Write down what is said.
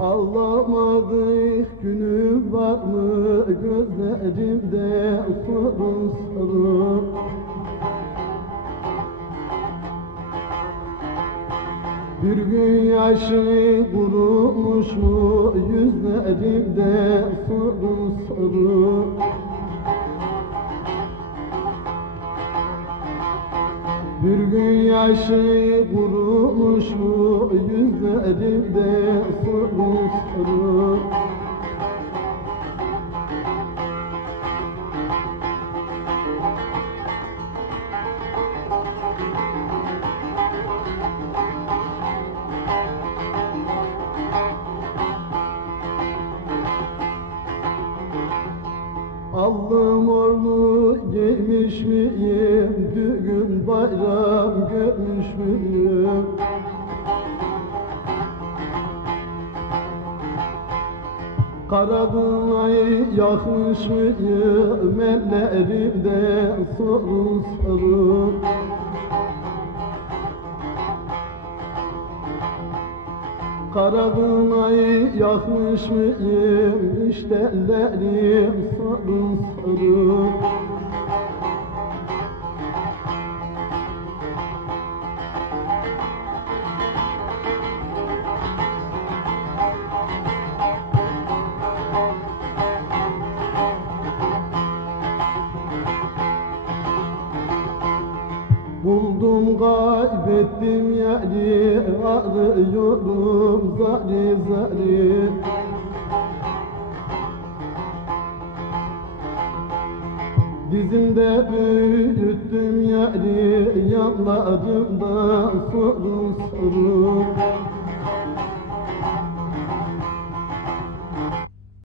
Ağlamadık günü var mı? Gözlerimde sorun sorun Bir gün yaşı kurumuş mu? Yüzlerimde sorun sorun Bir gün yaşı kurumuş mu yüzlerimde sorun sorun Aldım orlu giymiş miyim? Düğün bayram görmüş müyüm Kara kınayı yakmış mıyım Ellerimde sorun sorun Kara kınayı yakmış mıyım İşte ellerim sarın sarın Buldum kaybettim yani arıyorum zari zari. Dizimde büyüttüm yani yanlarımda sorun sorun